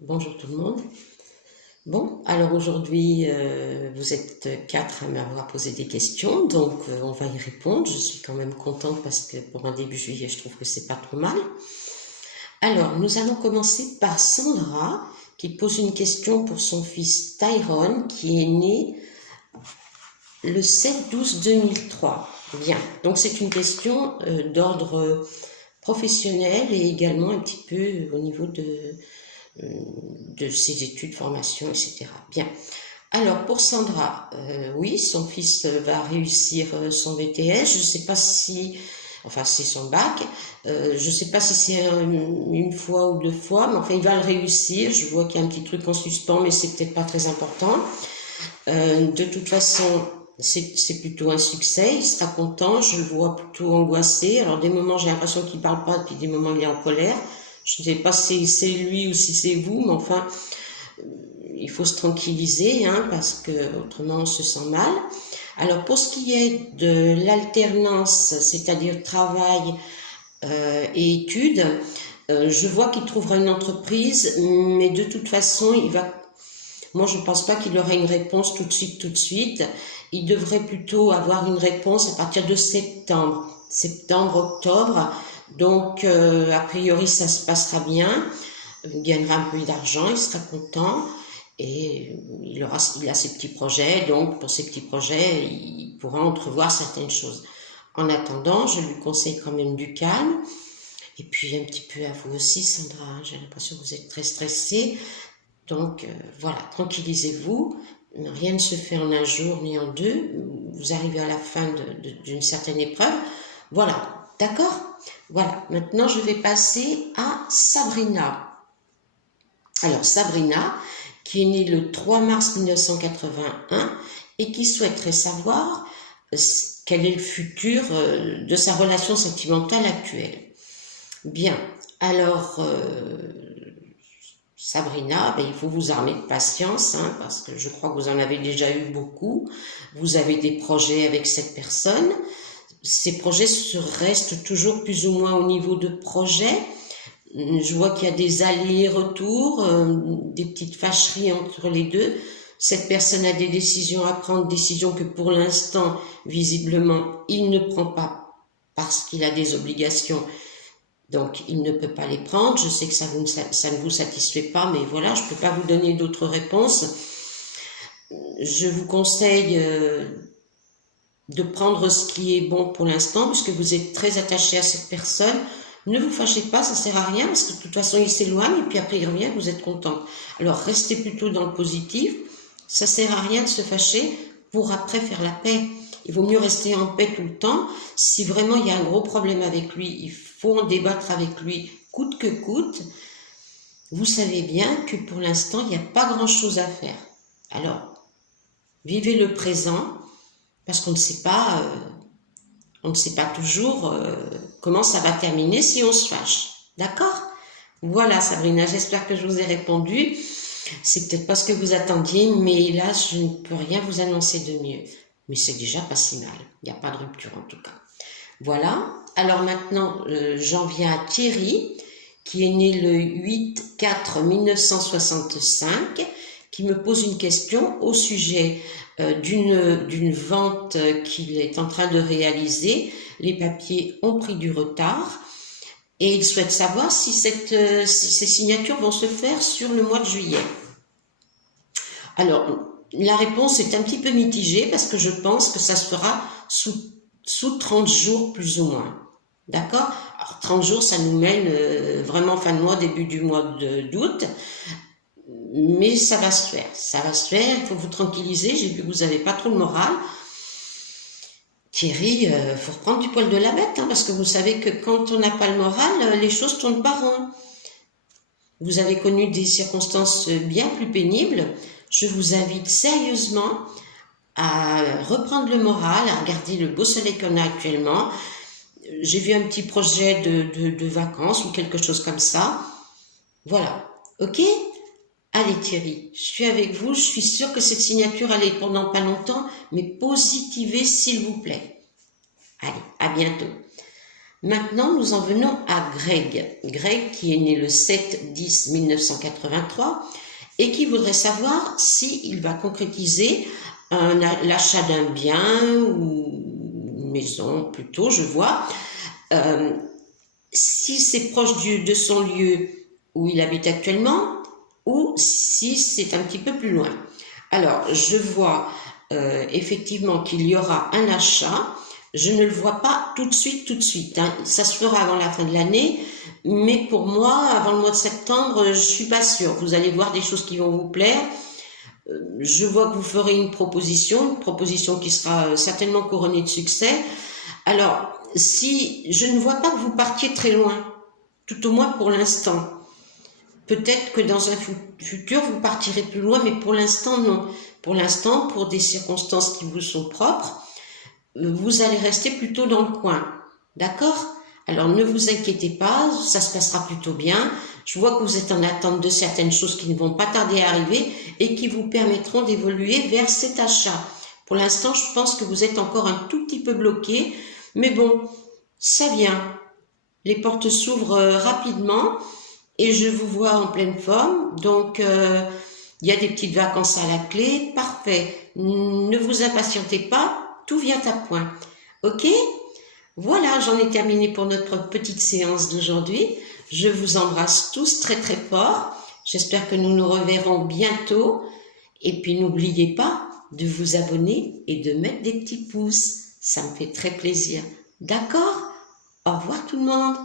Bonjour tout le monde. Bon, alors aujourd'hui, vous êtes 4 à m'avoir posé des questions, donc on va y répondre. Je suis quand même contente parce que pour un début juillet, je trouve que c'est pas trop mal. Alors, nous allons commencer par Sandra, qui pose une question pour son fils Tyrone, qui est né le 7-12-2003. Bien, donc c'est une question d'ordre professionnel et également un petit peu au niveau de ses études, formation, etc. Bien. Alors pour Sandra, oui, son fils va réussir son BTS. Je ne sais pas si, enfin c'est son bac. Je ne sais pas si c'est une fois ou deux fois, mais enfin il va le réussir. Je vois qu'il y a un petit truc en suspens, mais c'est peut-être pas très important. De toute façon, c'est plutôt un succès. Il sera content. Je le vois plutôt angoissé. Alors des moments j'ai l'impression qu'il parle pas, puis des moments il est en colère. Je ne sais pas si c'est lui ou si c'est vous, mais enfin, il faut se tranquilliser, hein, parce que autrement on se sent mal. Alors pour ce qui est de l'alternance, c'est-à-dire travail et études, je vois qu'il trouvera une entreprise, mais de toute façon, moi je ne pense pas qu'il aura une réponse tout de suite. Il devrait plutôt avoir une réponse à partir de septembre, octobre. Donc, a priori, ça se passera bien. Il gagnera un peu d'argent, il sera content et il a ses petits projets. Donc, pour ses petits projets, il pourra entrevoir certaines choses. En attendant, je lui conseille quand même du calme. Et puis, un petit peu à vous aussi, Sandra. J'ai l'impression que vous êtes très stressée. Donc, voilà, tranquillisez-vous. Rien ne se fait en un jour ni en deux. Vous arrivez à la fin d'une certaine épreuve. Voilà, d'accord? Voilà, maintenant je vais passer à Sabrina. Alors Sabrina, qui est née le 3 mars 1981 et qui souhaiterait savoir quel est le futur de sa relation sentimentale actuelle. Bien, alors Sabrina, ben, il faut vous armer de patience, hein, parce que je crois que vous en avez déjà eu beaucoup. Vous avez des projets avec cette personne. Ces projets restent toujours plus ou moins au niveau de projet. Je vois qu'il y a des allers-retours, des petites fâcheries entre les deux. Cette personne a des décisions à prendre, décisions que pour l'instant, visiblement, il ne prend pas parce qu'il a des obligations. Donc, il ne peut pas les prendre. Je sais que ça ne vous satisfait pas, mais voilà, je ne peux pas vous donner d'autres réponses. Je vous conseille de prendre ce qui est bon pour l'instant, puisque vous êtes très attaché à cette personne. Ne vous fâchez pas, ça sert à rien, parce que de toute façon, il s'éloigne, et puis après, il revient, vous êtes contente. Alors, restez plutôt dans le positif. Ça sert à rien de se fâcher pour après faire la paix. Il vaut mieux rester en paix tout le temps. Si vraiment il y a un gros problème avec lui, il faut en débattre avec lui, coûte que coûte. Vous savez bien que pour l'instant, il n'y a pas grand-chose à faire. Alors, vivez le présent, parce qu'on ne sait pas... on ne sait pas toujours comment ça va terminer si on se fâche. D'accord? Voilà Sabrina, j'espère que je vous ai répondu. C'est peut-être pas ce que vous attendiez, mais là, je ne peux rien vous annoncer de mieux. Mais c'est déjà pas si mal. Il n'y a pas de rupture en tout cas. Voilà. Alors maintenant, j'en viens à Thierry, qui est né le 8-4-1965, qui me pose une question au sujet d'une vente qu'il est en train de réaliser. Les papiers ont pris du retard et il souhaite savoir si ces signatures vont se faire sur le mois de juillet. Alors, la réponse est un petit peu mitigée parce que je pense que ça se fera sous 30 jours plus ou moins. D'accord? Alors 30 jours, ça nous mène vraiment fin de mois, début du mois d'août. Mais ça va se faire, il faut vous tranquilliser, j'ai vu que vous n'avez pas trop le moral. Thierry, faut reprendre du poil de la bête, hein, parce que vous savez que quand on n'a pas le moral, les choses tournent pas rond. Vous avez connu des circonstances bien plus pénibles, je vous invite sérieusement à reprendre le moral, à regarder le beau soleil qu'on a actuellement. J'ai vu un petit projet de vacances ou quelque chose comme ça. Voilà, ok ? Allez Thierry, je suis avec vous, je suis sûre que cette signature elle est pendant pas longtemps, mais positivez s'il vous plaît. Allez, à bientôt. Maintenant, nous en venons à Greg. Greg qui est né le 7-10-1983 et qui voudrait savoir s'il va concrétiser l'achat d'un bien ou une maison plutôt, je vois. Si c'est proche de son lieu où il habite actuellement ou si c'est un petit peu plus loin. Alors, je vois effectivement qu'il y aura un achat. Je ne le vois pas tout de suite. Hein. Ça se fera avant la fin de l'année, mais pour moi, avant le mois de septembre, je suis pas sûre. Vous allez voir des choses qui vont vous plaire. Je vois que vous ferez une proposition qui sera certainement couronnée de succès. Alors, si je ne vois pas que vous partiez très loin, tout au moins pour l'instant. Peut-être que dans un futur, vous partirez plus loin, mais pour l'instant, non. Pour l'instant, pour des circonstances qui vous sont propres, vous allez rester plutôt dans le coin. D'accord? Alors, ne vous inquiétez pas, ça se passera plutôt bien. Je vois que vous êtes en attente de certaines choses qui ne vont pas tarder à arriver et qui vous permettront d'évoluer vers cet achat. Pour l'instant, je pense que vous êtes encore un tout petit peu bloqué, mais bon, ça vient. Les portes s'ouvrent rapidement et je vous vois en pleine forme. Donc, il y a des petites vacances à la clé. Parfait. Ne vous impatientez pas. Tout vient à point. Ok? Voilà, j'en ai terminé pour notre petite séance d'aujourd'hui. Je vous embrasse tous très très fort. J'espère que nous nous reverrons bientôt. Et puis n'oubliez pas de vous abonner et de mettre des petits pouces. Ça me fait très plaisir. D'accord? Au revoir tout le monde.